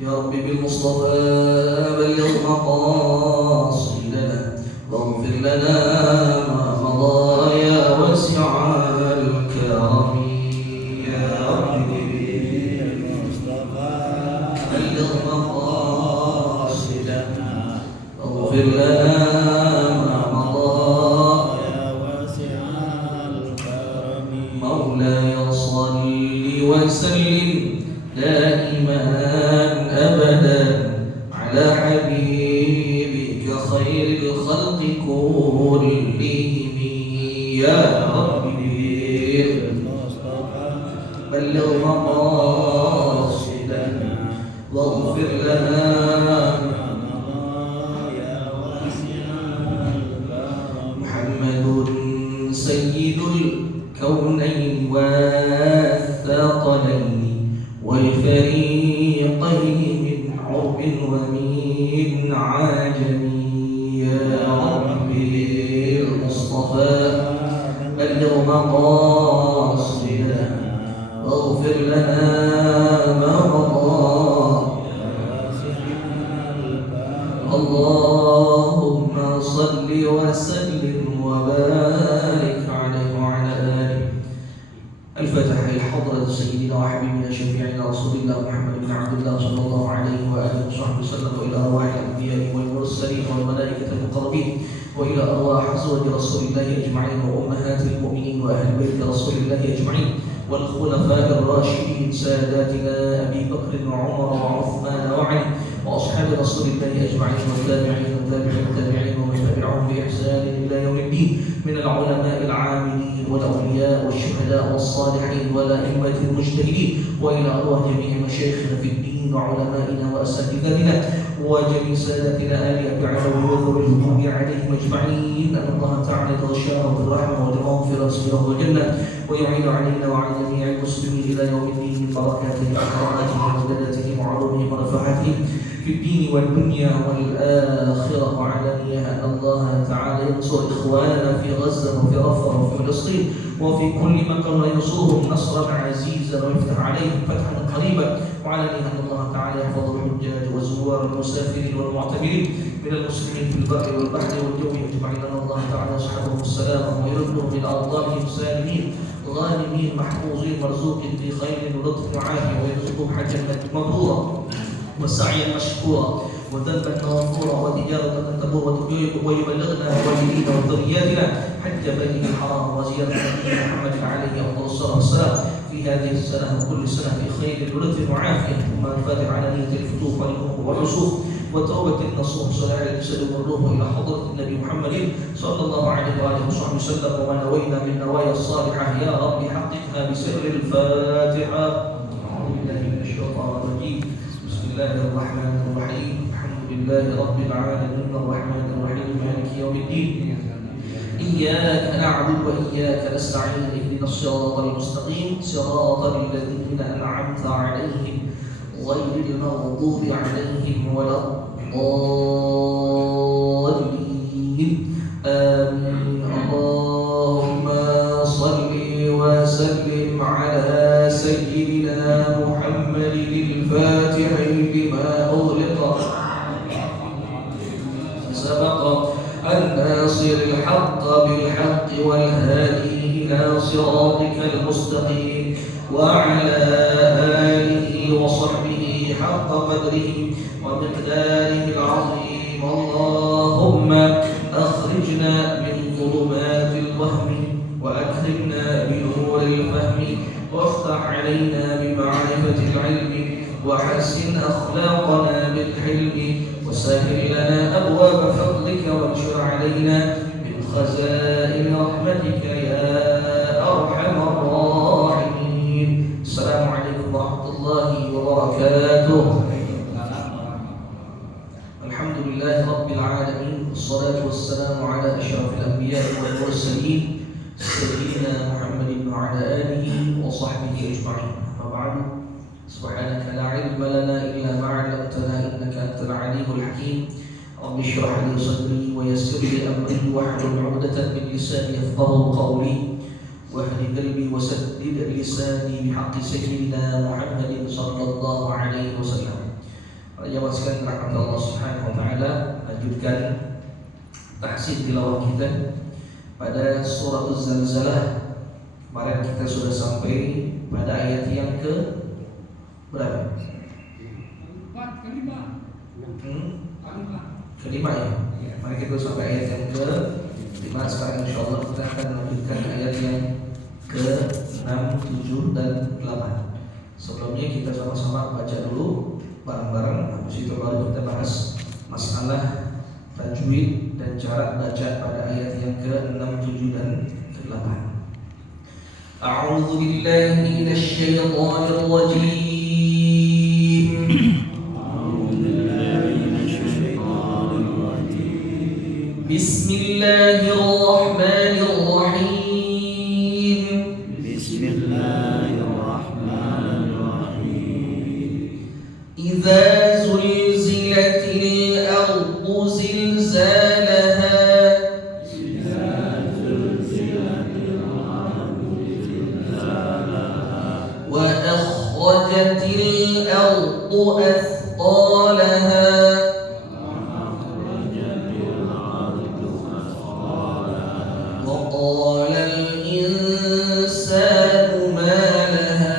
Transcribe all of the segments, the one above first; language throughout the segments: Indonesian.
يا رب بالمصطفى بلغ مقاصدنا واغفر لنا ما مضى يا واسع الكرم. يا رب بالمصطفى بلغ مقاصدنا واغفر لنا ما مضى يا واسع الكرم. مولاي صل وسلم دائما أبدا على حبيبك خير الخلق كلهم. يا رب بالمصطفى بلغ مقاصدنا واغفر لنا ما مضى يا واسع الكرم. محمد سيد الكونين والثقلين والفريقين من عرب ومن عجم. يا رب بالمصطفى بلغ مقاصدنا واغفر لنا ما مضى. اللهم صل وسلم وبارك عليه وعلى آله. الفاتحة لحضرة سيدنا وحبيبنا شفيعنا رسول الله محمد بن عبد الله صلى الله عليه وآله وصحبه وسلم، وإلى أرواح الأنبياء والمرسلين والملائكة المقربين، وإلى أرواح أزواج رسول الله أجمعين وأمهات المؤمنين وأهل بيت رسول الله أجمعين، والخلفاء الراشدين ساداتنا أبي بكر وعمر وعثمان وعلي وأصحاب رسول الله أجمعين، والتابعين والتابعين والتابعين ومن تبعهم بإحسان إلى يوم الدين، من العلماء العاملين والأولياء والشهداء والصالحين والأئمة المجتهدين، وإلى أرواح جميع مشايخنا في الدين وعلمائنا وأساتذتنا وجميع سادتنا آل أبي علوي وذريتهم عليهم أجمعين. أن الله تعالى يتغشاهم بالرحمة والمغفرة والجنة، ويعين علينا وعلى جميع المسلمين إلى يوم الدين ببركاته وكرامته ومددته وعلومه ونفحاته في الدين والدنيا والآخرة. وعلانية أن الله تعالى ينصر إخواننا في غزة وفي رفح وفي فلسطين وفي كل مكان، وينصرهم نصرا عزيزا ويفتح عليهم فتحا قريبا. وعلانية أن الله تعالى يحفظ الحجاج والزوار المسافرين والمعتمرين من المسلمين في البر والبحر والجو أجمعين. أن الله تعالى يصحبهم السلام ويردهم إلى أرضهم سالمين غانمين محفوظين مرزوقين في خير ولطف وعافية، ويرزقهم حجا مبرورا وسعيا مشكورا وذنبا مغفورا وتجارة تبور، ويبلغنا والدينا وذرياتنا حج بيته الحرام وزيارة نبينا محمد عليه أفضل الصلاة والسلام في هذه السنة وكل سنة في خير ولطف وعافية. ثم الفاتح على نية الفتوح والحصول وتوبة النصوح صلاة الجسد والروح إلى حضرة النبي محمد صلى الله عليه وآله وصحبه وسلم. وما نوينا من نوايا الصالحة يا رب حققها بسر الفاتحة. أعوذ بالله من الشيطان الرجيم. بسم الله الرحمن الرحيم. الحمد لله رب العالمين الرحمن الرحيم مالك يوم الدين. إياك نعبد وإياك نستعين. اهدنا الصراط المستقيم صراط الذين أنعمت عليهم غير المغضوب عليهم ولا الضالين. آمين. اللهم صل وسلم على سيدنا محمد الفاتح لما أغلق سبق الناصر الحق بالحق والهادي إلى صراطك المستقيم، وعلى آله وصحبه حق قدره ومقداره العظيم. اللهم أخرجنا من ظلمات الوهم وأكرمنا بنور الفهم، وافتح علينا بمعرفة العلم، وحسن أخلاقنا بالحلم، وسهل لنا أبواب فضلك، وانشر علينا من خزائن رحمتك يا أرحم الراحمين. السلام عليكم ورحمة الله وبركاته. الحمد لله رب العالمين، والصلاة والسلام على أشرف الأنبياء والمرسلين سيدنا محمد وعلى آله وصحبه أجمعين. أما بعد، سبحانك لا علم لنا إلا ما علمتنا إنك أنت العليم الحكيم. رب اشرح لي صدري ويسر لي أمري واحلل عقدة من لساني يفقهوا قولي، واهد قلبي وسدد لساني بحق سيدنا محمد صلى الله عليه وسلم. Para jamaah sekalian rahmat Allah Subhanahu wa taala, lanjutkan tahsin tilawah kita pada surah Az-Zalzalah. Kemarin kita sudah sampai pada ayat yang ke berapa? Kelima ya. Mari kita sampai ayat yang ke 5. Sekarang insyaallah kita akan lanjutkan ayat yang ke 6, 7 dan 8. Sebelumnya kita sama-sama baca dulu bareng-bareng, habis itu baru kita bahas masalah tajwid dan cara baca pada ayat yang ke 6, 7 dan ke 8. A'udzu billahi minasy syaithanir rajim. Bismillahirrahmanirrahim. Idza zulzilatil ardu zilzalaha wa akhrajatil ardu athqalaha وقال الإنسان ما لها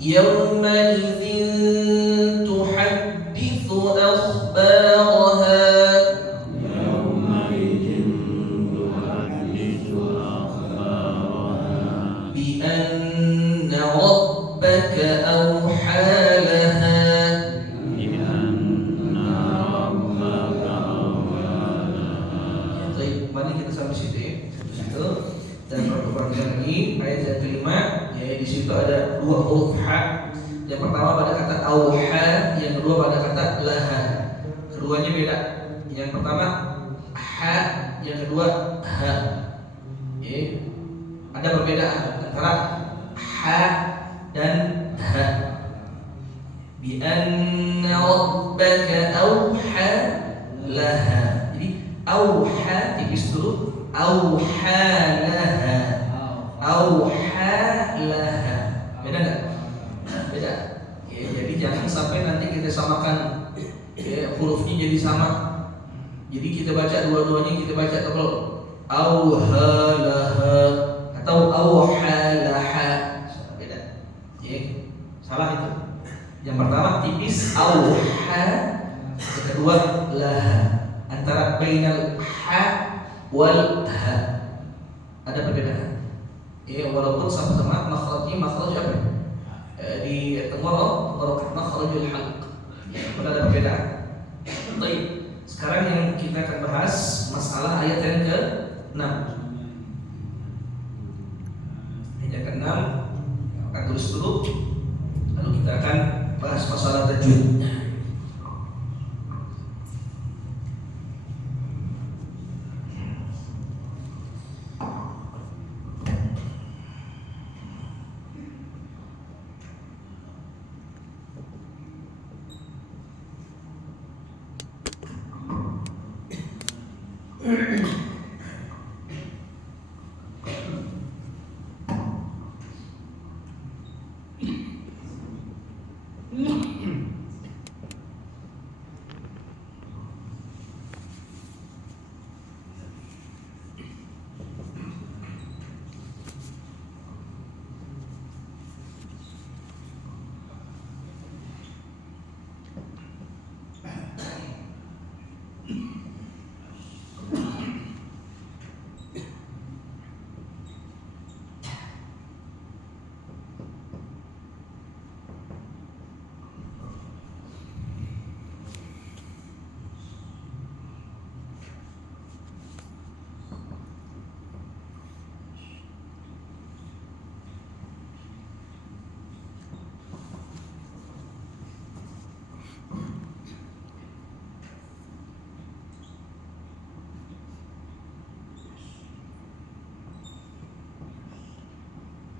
يومئذ تحدث أخبارها بأن ربك أوحى لها. Mari kita sampai situ ya. Dan perhatikan ini ayat yang kelima, ya di situ ada dua huruf ha. Yang pertama pada kata auha, yang kedua pada kata laha. Keduanya beda. Yang pertama ha, yang kedua ha. Ya. Ada perbedaan antara ha dan ha. Bi anna rabbaka auha laha. Jadi auha tipis dulu, auha laha, auha laha. Beda enggak? Beda. Ya, jadi jangan sampai nanti kita samakan ya, hurufnya jadi sama. Jadi kita baca dua-duanya, kita baca tebal, auha laha atau auha laha. Beda. Ya, salah itu. Yang pertama tipis auha, yang kedua laha. Antara bainal ha wal ha ada perbedaan. Ya, walaupun sama-sama makhrajnya makhraj apa? Di tenggorok makhrajul halq. Ya, ada perbedaan. Baik, sekarang yang kita akan bahas masalah ayat yang ke-6. Ayat yang ke-6 akan tulis dulu. Lalu kita akan bahas masalah tajwid.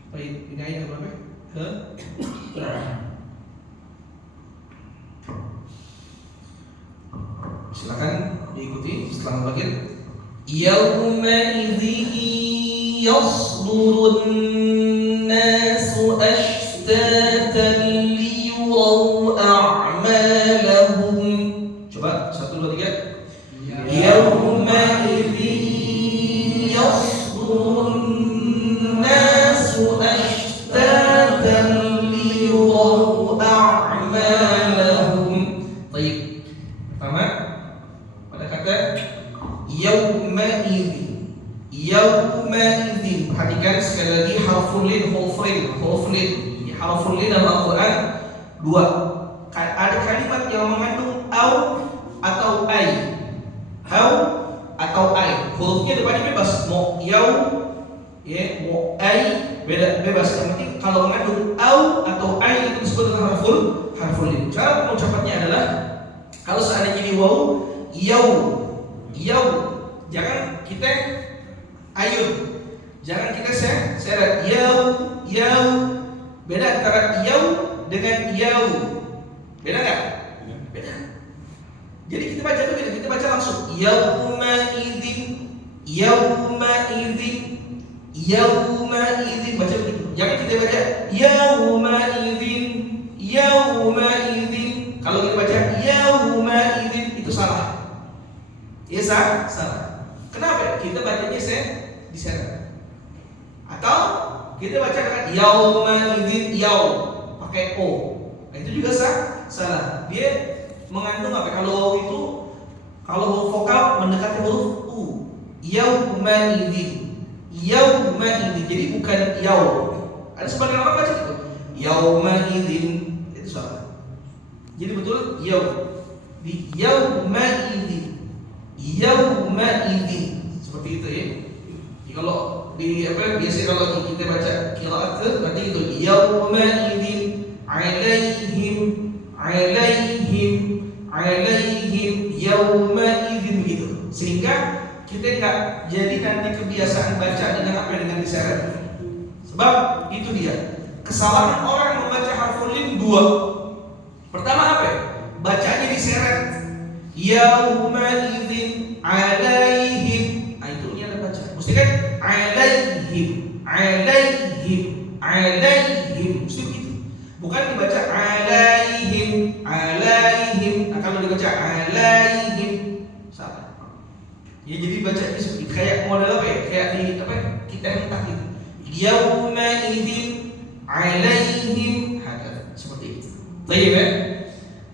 Baik, ini ayat berapa? Silakan diikuti setelah bagian. Yauma idzi yasdurun nas idzin. Perhatikan sekali lagi harful lin, huruf lin. Harful lin dalam Al-Qur'an dua. Ada kalimat yang mengandung au atau ai. Au atau ai. Hurufnya depannya bebas. Mau yau, ya, mau ai, bebas. Yang penting kalau mengandung au atau ai itu disebut dengan harful lin. Cara pengucapannya adalah kalau seandainya ini waw, yau, jangan kita ayun, jangan kita seret. Yau, beda antara yau dengan yau, beda nggak? Beda. Jadi kita baca begitu, kita baca langsung yauma idzin, baca begitu. Jangan kita baca yauma idzin. Kalau kita baca yauma idzin itu salah. Ya salah. Kenapa? Kita bacanya diseret. Atau kita baca dengan yauma idzin, yau pakai o. Nah, itu juga salah. Dia mengandung apa? Kalau vokal mendekati huruf u. Yauma idzin. Jadi bukan yau. Ada sebagian orang baca itu. Yauma idzin itu salah. Jadi betul yau. Di yauma idzin. Seperti itu ya. Jadi kalau biasanya kalau kita baca qiraat berarti itu yauma idzin alaihim yauma idzin begitu. Sehingga kita enggak jadi nanti kebiasaan baca dengan diseret. Sebab itu dia. Kesalahan orang membaca harful lin dua. Pertama apa? Bacanya diseret. Yauma idzin alaihim. Nah, itu ini ada baca. Mesti kan alaihim. Mesti begitu. Bukan dibaca alaihim. Nah, kalau dibaca alaihim salah. Ya jadi baca ini seperti kayak model apa ya? Kayak di kita hentak gitu. Yauma idzin alaihim seperti itu. Baik ya?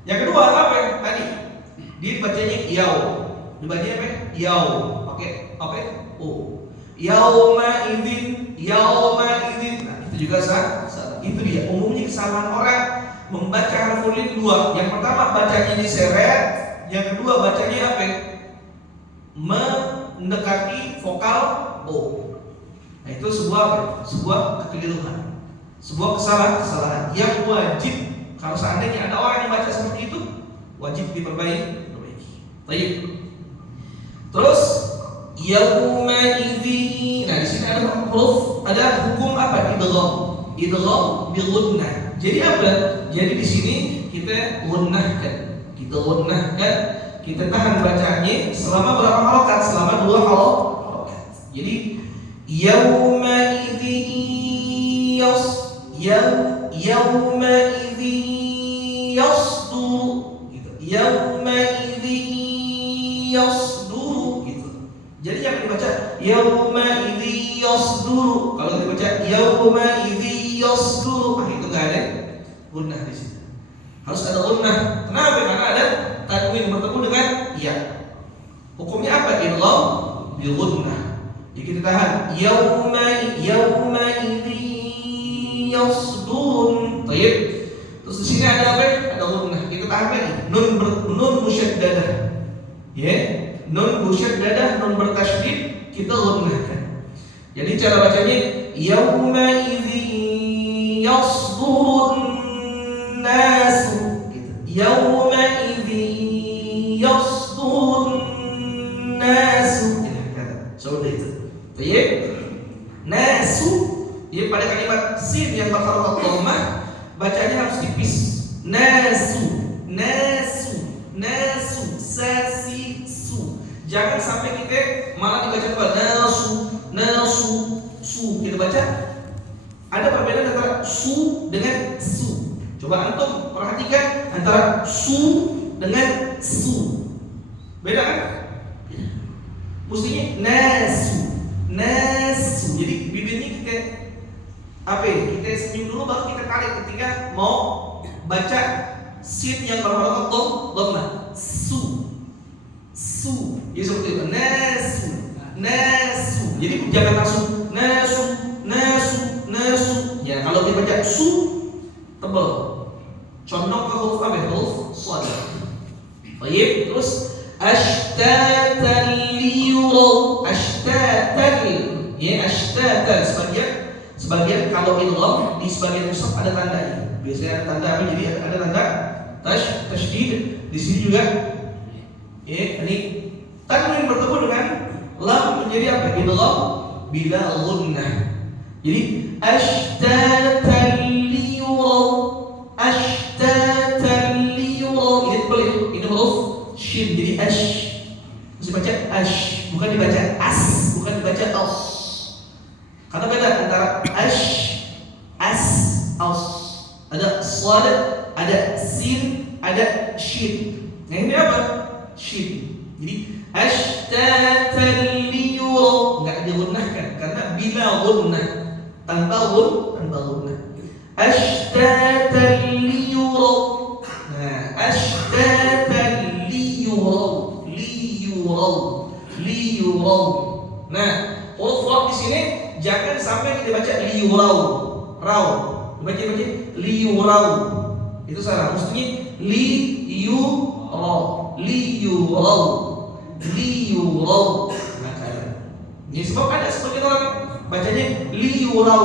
Yang kedua apa ya? Tadi dia bacanya yau. Dibacanya apa? Yau. Pakai apa? O. Yauma idzin. Nah, itu juga salah. Itu dia. Umumnya kesalahan orang membaca harful lin dua. Yang pertama bacanya diseret, yang kedua bacanya apa? Mendekati vokal o. Nah, itu sebuah kekeliruan. Sebuah kesalahan yang wajib kalau seandainya ada orang yang baca seperti itu wajib diperbaiki. Baik. Terus yauma idzin. Nah, di sini ada hukum apa? Idgham bi gunnah. Jadi apa? Jadi di sini kita gunnahkan. Kita tahan bacanya selama berapa harakat? Selama 2 harakat. Jadi yauma idzin yauma idzin yasdur gitu. Yauma idzin yasdur gitu. Jadi jangan dibaca yauma idzin yasdur. Kalau dibaca yauma idzin yasdur, itu enggak ada gunnah di situ. Harus ada gunnah. Kenapa? Karena ada tanwin bertemu dengan ya. Hukumnya apa? Idgham bi gunnah. Jadi kita tahan yauma idzin yasdun. Baik. Terus di sini ada apa? Ada gunnah. Kita tahan lagi. Nun musyaddadah. Ya. Nun musyaddadah, nun bertasydid kita gunnahkan. Jadi cara bacanya yauma idzin yasdurun nasu gitu. Yauma idzin yasdurun nasu. Seperti itu. Baik. Nasu. Jadi pada kalimat sin yang berharokat dhammah bacanya harus tipis. Nasu, sasi, su. Jangan sampai kita malah dibaca nasu, su. Kita baca ada perbedaan antara su dengan su. Coba antum perhatikan antara su dengan su. Beda kan? Mestinya nasu. Jadi bibirnya kita kita senyum dulu baru kita tarik ketika mau baca sin yang berharokat dhammah. Su. Ya seperti itu. Nasu. Jadi jangan langsung su tebal, condong ke huruf apa? Huruf shad. Baik, terus ashtatan liyuraw, ashtatan, ya ashtatan. Sebagian kalau idgham di sebagian mushaf ada tandanya. Biasanya ada tanda apa? Jadi ada tanda tasydid. Di sini juga, ya ini tanwin bertemu dengan lam menjadi apa? Idgham bila ghunnah. Jadi ashtatan liyuraw, ashtatan liyuraw. Ini tebal ya. Ini huruf shin, jadi ash. Mesti baca ash, bukan dibaca as, bukan dibaca as. Karena beda antara ash, as, as. Ada shad, ada sin, ada shin. Nah ini apa? Shin. Jadi ashtatan liyuraw, enggak digunnahkan karena bila gunnah, tanpa gunnah. Ashtatan liyuraw. Nah, ashtatan liyuraw, liyuraw. Nah, huruf ra di sini jangan sampai kita baca liyuraw, raw. Baca liyuraw. Itu salah. Mestinya liyuraw. Ini sebab ada sebagian orang bacanya liyuraw,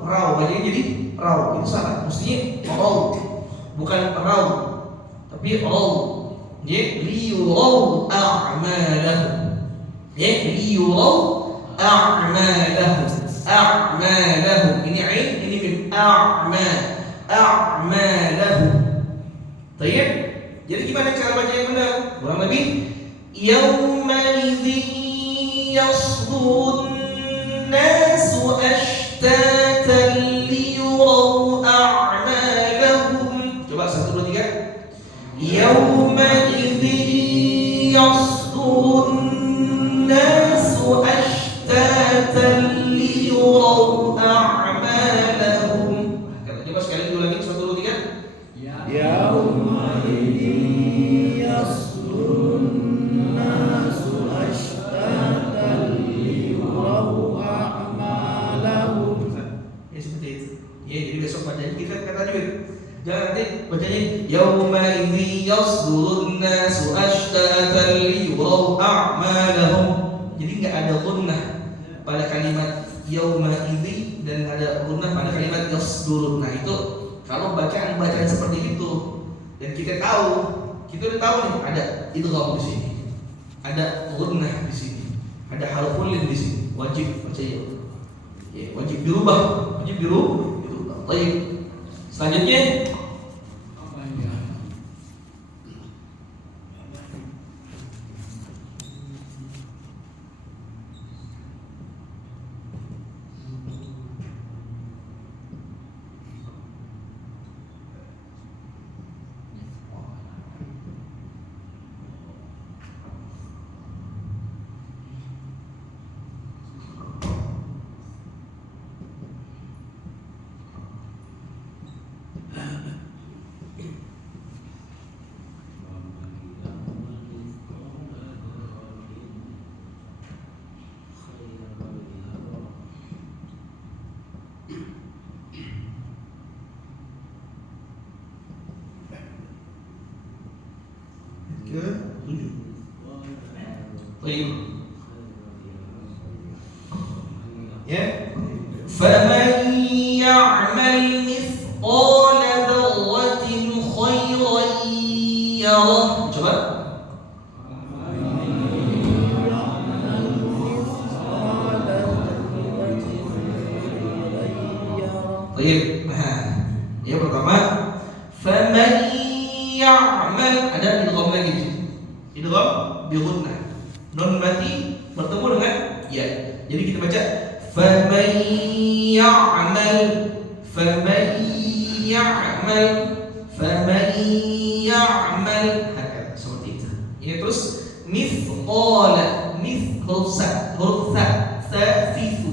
raw, bacanya jadi raw. Itu salah. Mestinya raw, bukan raw, tapi raw. Ya, liyuraw a'malahum. Ya, liyuraw a'malahum. Ini ain, ini mim. A'malahum. Baik. Jadi gimana cara baca yang benar? Kurang lebih yauma idzin yasdurun nasu ashtatan liyuraw a'malahum. Coba 1 2 3. Yauma idzin yasdurun nasu ashtatan liyuraw a'malahum. Coba sekali dulu lagi 1 2 3. Yauma idzin yasdurun nasu ashtatan liyuraw a'malahum. Ya seperti itu. Ya, jadi besok bacanya kita kata juga. Jangan nanti bacanya yauma idzin yasdurun nasu ashtatan liyuraw a'malahum. Jadi enggak ada gunnah pada kalimat yauma idzin dan ada gunnah pada kalimat yasdurun. Nah, itu kalau bacaan seperti itu dan kita udah tahu nih ada idgham di sini, ada gunnah di sini, ada harful lin di sini, wajib baca ya. Ya, wajib dirubah. Baik. Selanjutnya ke 7. Baik. Ya. Faman ya'mal mithqala dzarratin khairan yarah. Coba. Baik. Nah, yang pertama faman ya'mal, ada idgham lagi. Idgham bi gunnah. Nun mati bertemu dengan ya. Jadi kita baca faman ya'mal, seperti itu. Ini terus mithqala, huruf sa, sifu.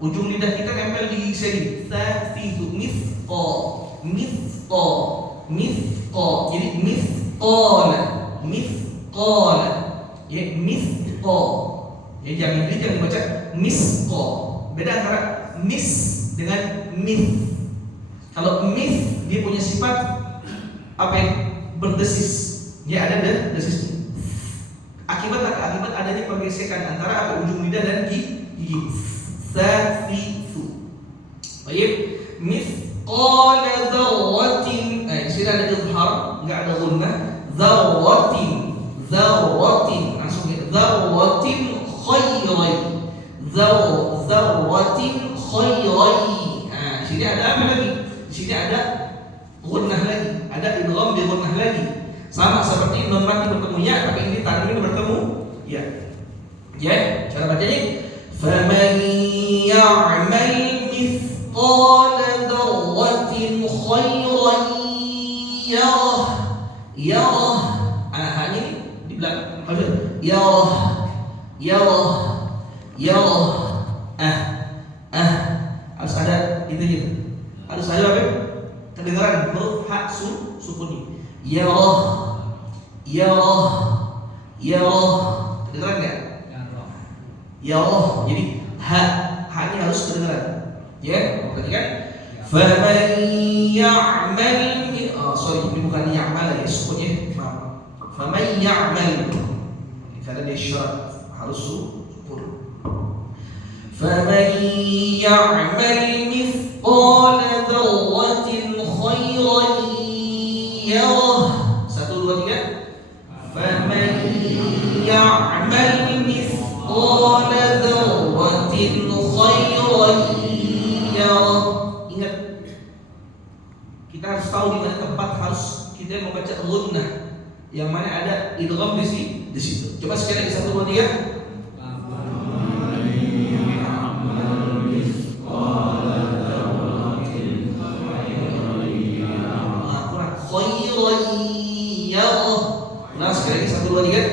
Ujung lidah kita nempel di sini. Sifu, mithqa. Jadi mithqala. Ya, mithqa. Ya, jangan baca misqa. Beda antara mis dengan mith. Kalau mith dia punya sifat apa yang berdesis, dia ada desisnya. Akibat adanya pergesekan antara apa ujung lidah dan gigi. Safisu. Baik, mithqala dzarratin. Di sini ada izhar, enggak ada gunnah. Dzarratin, langsung ya. Dzarratin khairan. Dzarratin khairan. Di sini ada apa lagi? Di sini ada gunnah lagi, ada idgham bi gunnah lagi. Sama seperti nun mati bertemu ya, tapi ini tanwin bertemu ya. Ya, cara bacanya faman ya'mal mithqala dzarratin khairan yarah. Yarah. Hanya ini di belakang. Yarah. Harus ada itu gitu. Harus ada apa? Kedengaran huruf ha sukuni. Yarah. Kedengaran enggak? Yarah. Jadi ha-nya harus kedengaran. Ya, perhatikan. Faman ya'mal ini bukan ya'mal ya, sukunnya. Maaf. Faman ya'mal. Karena dia syarat harus sukun. Faman ya'mal mithqala dzarratin khairan yarah. 1, 2, 3. Faman ya'mal mithqala dzarratin khairan yarah. Ingat, kita harus tahu di mana tempat harus kita membaca gunnah, yang mana ada idgham di situ. Coba sekali lagi 1, 2, 3. Nah, sekali lagi 1, 2, 3.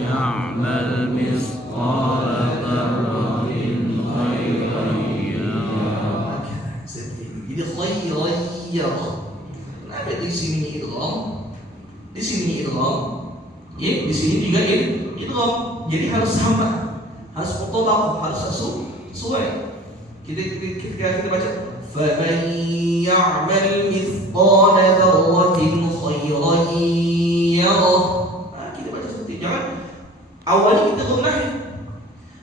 Ya'mal mithqala dzarratin khairan yarah. Jadi khairan yarah. Kenapa di sini idgham? Di sini idgham. Ya, di sini juga idgham. Jadi harus sama. Harus mutabaqah, harus sesuai. Kita baca faman ya'mal mithqala dzarratin khairan yarah. Kita baca seperti jangan awalnya kita gunnah.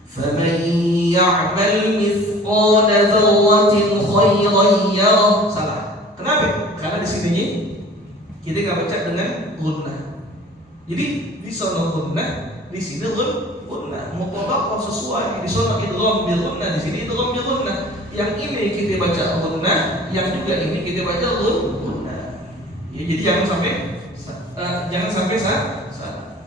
Faman ya'mal mithqala dzarratin khairan yarah. Salah. Kenapa? Karena di sini kita enggak baca dengan gunnah. Jadi di sana gunnah, di sini gunnah. Mutabaqah sesuai. Di sana idgham bil gunnah, di sini idgham bil gunnah. Yang ini kita baca gunnah, yang juga ini kita baca gunnah. Ya, jadi jangan sampai salah.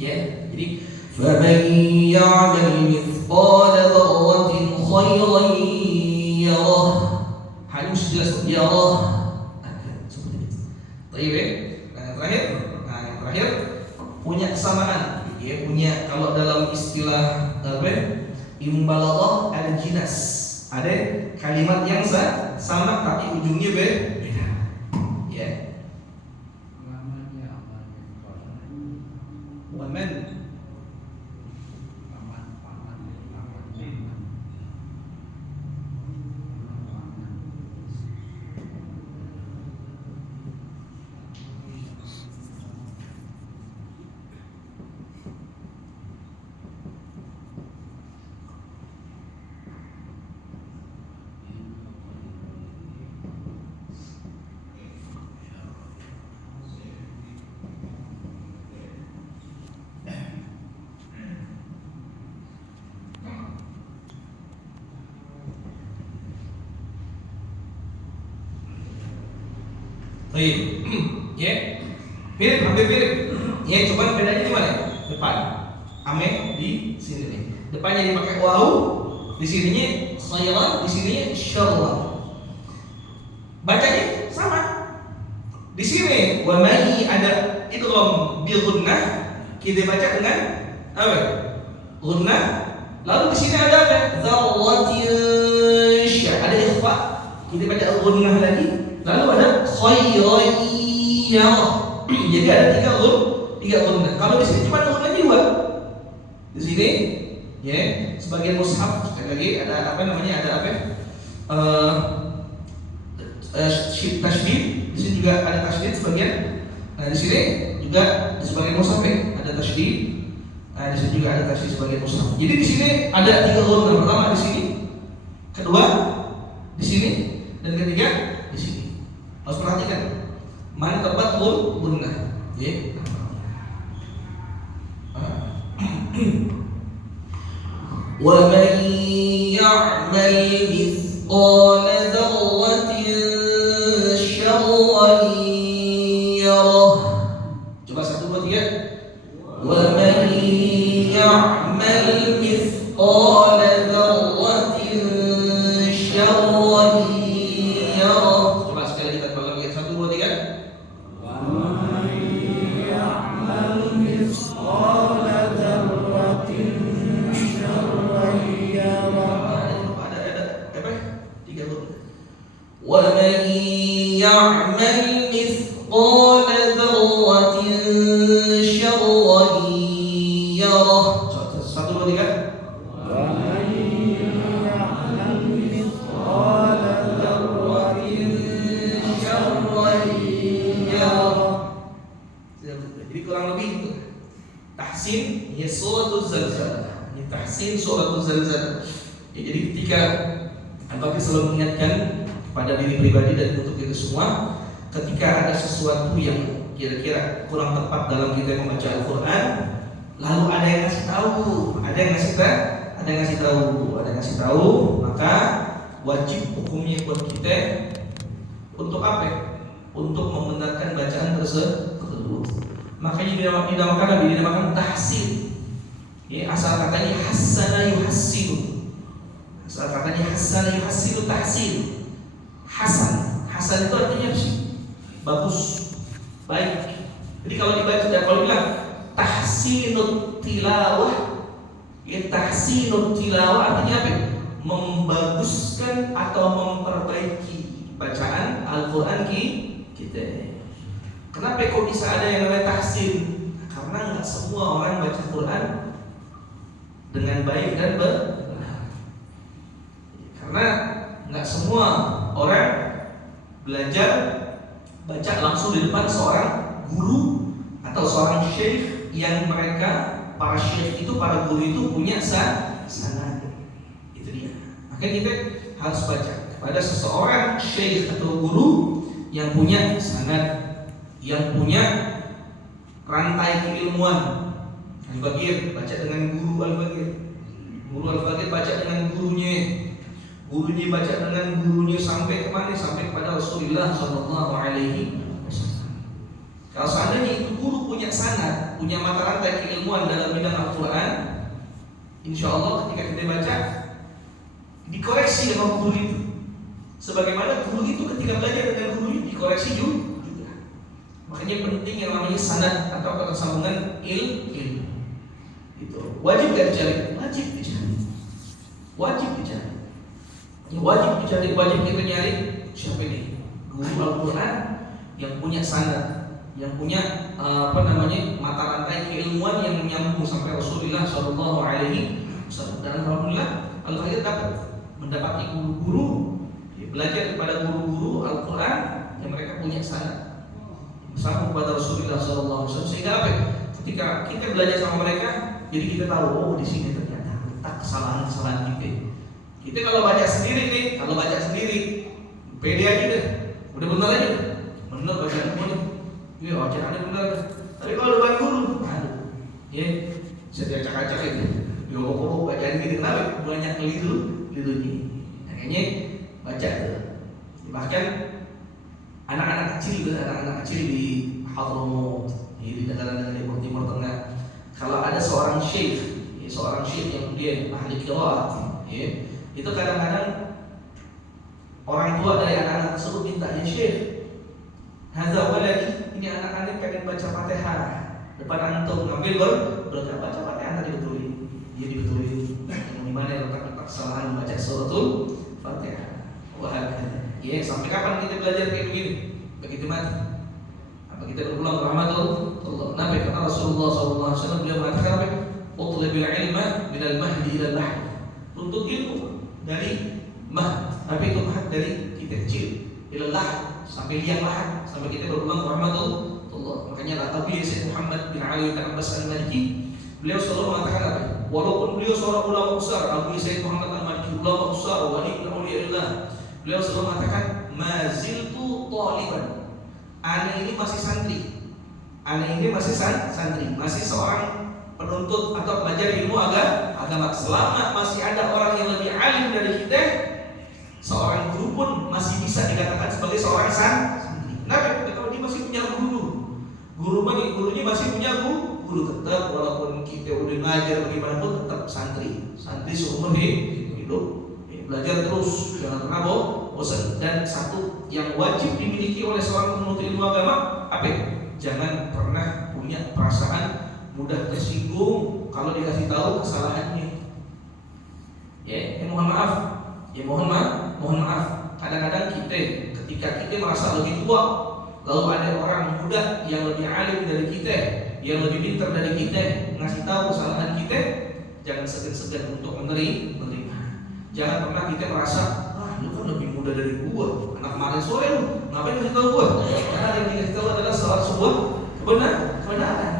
Ya, jadi faman ya'mal mithqala dzarratin khairan yarah. Hanya jelas yarah. Seperti itu. Baik ya. Yang terakhir punya kesamaan. Ya, punya kalau dalam istilah imbalaghah al-jinas. Ada kalimat yang sama tapi ujungnya beda. Ya. Waman. Baik, ya, hampir mirip. Ya, coba bedanya di mana? Depan, ame di sini nih. Depannya dipakai waw, di sininya khairan, di sininya syarran. Bacanya sama. Di sini wa mai ada idgham bil gunnah, kita baca dengan apa? Gunnah. Lalu di sini ada apa? Dzarratin sya. Ada ikhfa, kita baca gunnah lagi. Lalu ada khairan yarah. Jadi ada tiga gunnah. Kalau di sini cuma gunnah 2. Di sini ya, sebagian mushaf sekali lagi ada apa namanya? Ada apa? tasydid, di sini juga ada tasydid sebagian. Nah di sini juga di sebagian mushaf ada tasydid. Nah di sini juga ada tasydid sebagian mushaf. Jadi di sini ada 3 gunah. Pertama di sini, kedua di sini, dan ketiga di sini. Harus perhatikan mana tempat gunah. Ya. وَمَنْ يَعْمَلْ مِثْقَالَ ذَرَّةٍ شَرًّا يَرَهُ. Coba 1, 2, 3. وَمَنْ يَعْمَلْ مِثْقَالَ ذَرَّةٍ شَرًّا يَرَهُ. Coba sekali kita ulang lagi 1, 2, 3. وَمَنْ يَعْمَلْ مِثْقَالَ ذَرَّةٍ وَمَنْ يَعْمَلْ مِثْقَالَ ذَرَّةٍ شَرًّا يَرَهُ. 1, 2, 3. وَمَنْ يَعْمَلْ مِثْقَالَ ذَرَّةٍ شَرًّا يَرَهُ. Jadi kurang lebih itu. Tahsin ya suratul zalzalah. Ini tahsin suratul zalzalah. Ya, jadi ketika Al-Baqi selalu mengingatkan pada diri pribadi dan untuk kita semua, ketika ada sesuatu yang kira-kira kurang tepat dalam kita membaca Al-Quran, lalu ada yang ngasih tahu, maka wajib hukumnya buat kita untuk apa? Untuk membenarkan bacaan tersebut. Makanya dinamakan tahsin. Ya, asal katanya hassana yuhassinu. Asal katanya hassana yuhassinu tahsin. Hasan itu artinya apa sih? Bagus, baik. Jadi kalau dibaca, kalau bilang tahsinut tilawah, ya tahsinut tilawah artinya apa? Membaguskan atau memperbaiki bacaan Al-Quran kita. Kenapa kok bisa ada yang namanya tahsin? Karena nggak semua orang baca Quran dengan baik dan benar. Karena nggak semua orang belajar baca langsung di depan seorang guru atau seorang syekh yang mereka para syekh itu, para guru itu punya sanad. Itu dia. Makanya kita harus baca kepada seseorang syekh atau guru yang punya sanad, yang punya rantai keilmuan. Al-Baqir baca dengan guru Al-Baqir, guru Al-Baqir baca dengan gurunya baca dengan gurunya sampai kemana? Sampai kepada Rasulullah Sallallahu Alaihi Wasallam. Kalau seandainya itu guru punya sanad, punya mata rantai keilmuan dalam bidang Al-Quran, insya Allah ketika kita baca dikoreksi dengan guru itu. Sebagaimana guru itu ketika belajar dengan gurunya dikoreksi juga. Makanya penting yang namanya sanad atau ketersambungan ilmu. Itu wajib gak dicari? Wajib dicari. Wajib kita nyari siapa ini? Guru Al-Quran yang punya sanad, yang punya mata rantai keilmuan yang menyambung sampai Rasulullah Sallallahu Alaihi Wasallam. Dan alhamdulillah Al-Baqir mendapati guru-guru, belajar kepada guru-guru Al-Quran yang mereka punya sanad bersama kepada Rasulullah Sallallahu Alaihi Wasallam. Sehingga apa? Ketika kita belajar sama mereka, jadi kita tahu, oh di sini ternyata letak kesalahan-kesalahan kita. Kita kalau baca sendiri, pede aja deh, udah benar aja, benar bacaan benar, ya bacaannya benar. Tapi kalau depan guru, ya bisa diacak-acak itu, diobok-obok bacaan gitu, kenapa? Banyak keliru-kelirunya. Makanya baca tuh. Bahkan anak-anak kecil di Hadramaut, di negara-negara Timur Tengah, kalau ada seorang syekh yang dia ahli qiraat, ya, itu kadang-kadang orang tua dari anak-anak tersebut minta, ya syekh, hadza waladi, ini anak-anak pengen baca Fatihah depan antum, ngambil berkah baca Fatihah tadi betulin. Dia dibetulin di mana letak kesalahan membaca suratul Fatihah. Wah, ya sampai kapan kita belajar kayak begini? Begitu mati. Apa kita berulang rahmatullah? Nabi kata Rasulullah SAW, beliau mengatakan apa? Utlubil ilma minal mahdi ilal lahdi. Untuk ilmu dari mahd, tapi itu sampai liang lahat, sampai kita berulang rahmatullah. Makanya Abu Yazid Muhammad bin Ali bin Abbas Al-Maliki, beliau selalu mengatakan apa? Walaupun beliau seorang ulama besar, Abu Yazid Muhammad Al-Maliki, ulama besar, wali min auliyaillah, beliau selalu mengatakan, maziltu thaliban. Ana ini masih santri. Ana ini masih santri, masih seorang penuntut atau pelajar ilmu agama. Selama masih ada orang yang lebih alim dari kita, seorang guru pun masih bisa dikatakan sebagai seorang santri. Nah, kalau dia masih punya gurunya masih punya guru tetap, walaupun kita udah ngajar bagaimanapun tetap santri seumur hidup. Belajar terus, jangan pernah bosan. Dan satu yang wajib dimiliki oleh seorang penuntut ilmu agama apa? Jangan pernah punya perasaan mudah tersinggung kalau dikasih tahu kesalahannya. Mohon maaf. Kadang-kadang ketika kita merasa lebih tua, lalu ada orang muda yang lebih alim dari kita, yang lebih pintar dari kita, ngasih tahu kesalahan kita, jangan segan-segan untuk menerima. Jangan pernah kita merasa, lu kan lebih muda dari gua, anak kemarin sore lu, ngapain ngasih tahu gua? Karena yang dikasih tahu adalah sebuah kebenaran.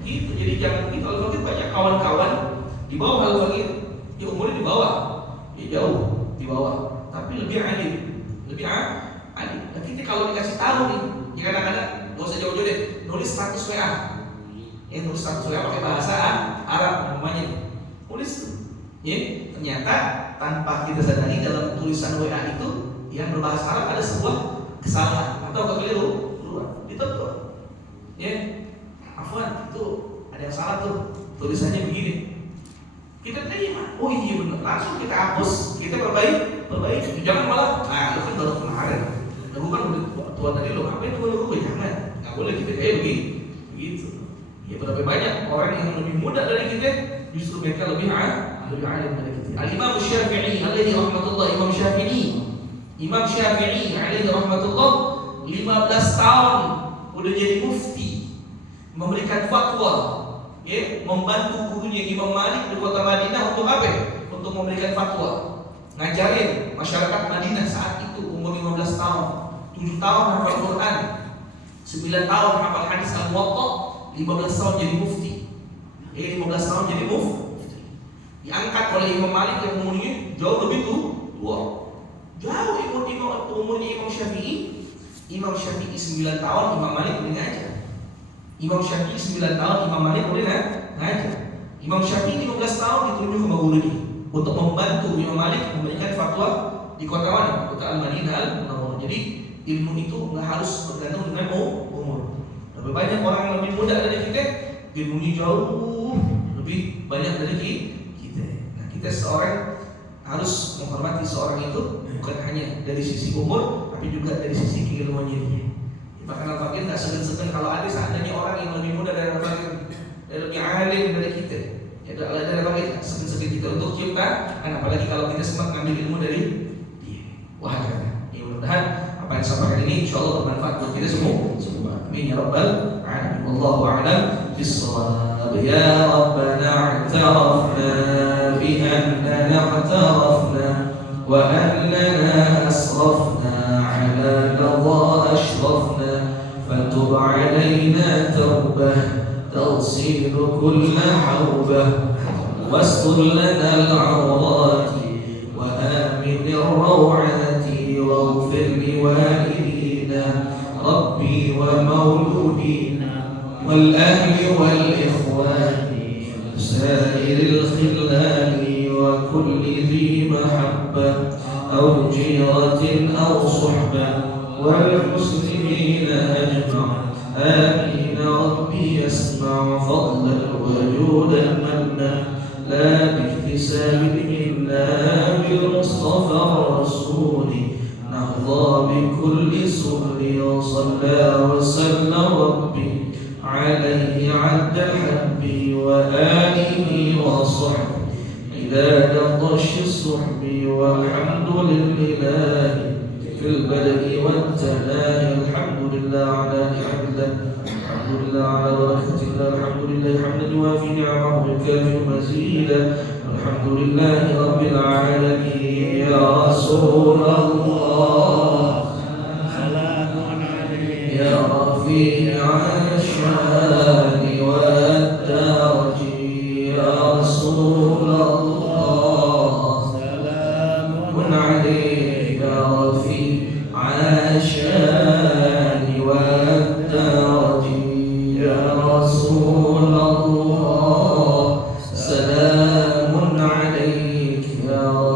Gitu. Jadi jangan begitu. Al-Faqih banyak kawan-kawan di bawah Al-Faqih, umurnya di bawah, jauh di bawah, tapi lebih alim. Nah, kita kalau dikasih tahu nih, ya kadang-kadang gak usah jauh-jauh deh, nulis status WA. Nulis status WA pakai bahasa Arab namanya. Tulis tuh. Ternyata tanpa kita sadari dalam tulisan WA itu yang berbahasa Arab ada sebuah kesalahan atau kekeliruan. Ditegur. Afwan, itu ada yang salah tuh, tulisannya begini. Kita terima, oh iya benar, langsung kita hapus, kita perbaiki. Jangan malah, itu kan baru kemarin. Aku kan udah tua tadi lo, ngapain lu jangan, nggak boleh kita kayak begitu. Ya berapa banyak orang yang lebih muda dari kita, justru mereka lebih alim dari kita. Al-Imam Syafi'i alaihi rahmatullah, Imam Syafi'i alaihi rahmatullah 15 tahun udah jadi mufti, memberikan fatwa, membantu gurunya Imam Malik di kota Madinah untuk apa? Untuk memberikan fatwa, ngajarin masyarakat Madinah saat itu umur 15 tahun, 7 tahun hafal Quran, 9 tahun hafal hadis Al-Muwatta, 15 tahun jadi mufti. 15 tahun jadi mufti. Diangkat oleh Imam Malik yang umurnya jauh lebih tua. Jauh umurnya Imam Syafi'i. Imam Syafi'i 9 tahun, Imam Malik udah ngajar. Imam Syafi'i 9 tahun, Imam Malik udah ngajar. Imam Syafi'i 15 tahun ditunjuk sama gurunya untuk membantu Imam Malik memberikan fatwa di kota mana? Kota Al-Madinah Al-Munawwarah. Jadi ilmu itu nggak harus bergantung dengan umur. Lebih banyak orang yang lebih muda dari kita, ilmunya jauh lebih banyak dari kita. Nah, kita seorang harus menghormati seorang itu bukan hanya dari sisi umur, tapi juga dari sisi keilmuannya. Bahkan Al-Faqih nggak segan-segan kalau ada seandainya orang yang lebih muda dari Al-Faqih, lebih alim dari kita, ya dari Al-Faqih, segan-segan kita untuk cipta. Dan apalagi kalau kita sempat ngambil ilmu dari dia. Wah, ya mudah-mudahan apa yang sampaikan ini insyaallah bermanfaat buat kita semua. Amin ya rabbal alamin. Wallahu a'lam bis-shawab. Ya Rabbana i'tarafna bi annana i'tarafna wa annana asrafna ala qadha ashrafna fatub alaina tawbah تغسل كل حوبة واستر لنا العورات وآمن الروعات واغفر لوالدينا ربي ومولودينا والأهل والإخوان سائر الخلان وكل ذي محبة أو جيرة أو صحبة والمسلمين أجمعين آمين ربي يسمع فضلا وجودا منا لا باكتساب منا بالمصطفى الرسول نرضى بكل سؤل وصلى وسلم ربي عليه عد الحب وآله وصحبه إذا نطش الصحب والحمد لله في البدء والتناهي الحمد لله على نعمته الحمد لله على بركة الله الحمد لله حمدا يوافي نعمه ويكافئ مزيدا الحمد لله رب العالمين يا رسول الله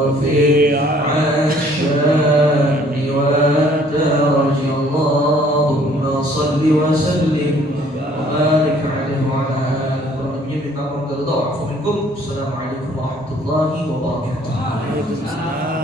رفيع الشان والدرج اللهم صل وسلم وبارك عليه وعلى آله وصحبه. Assalamualaikum warahmatullahi wabarakatuh.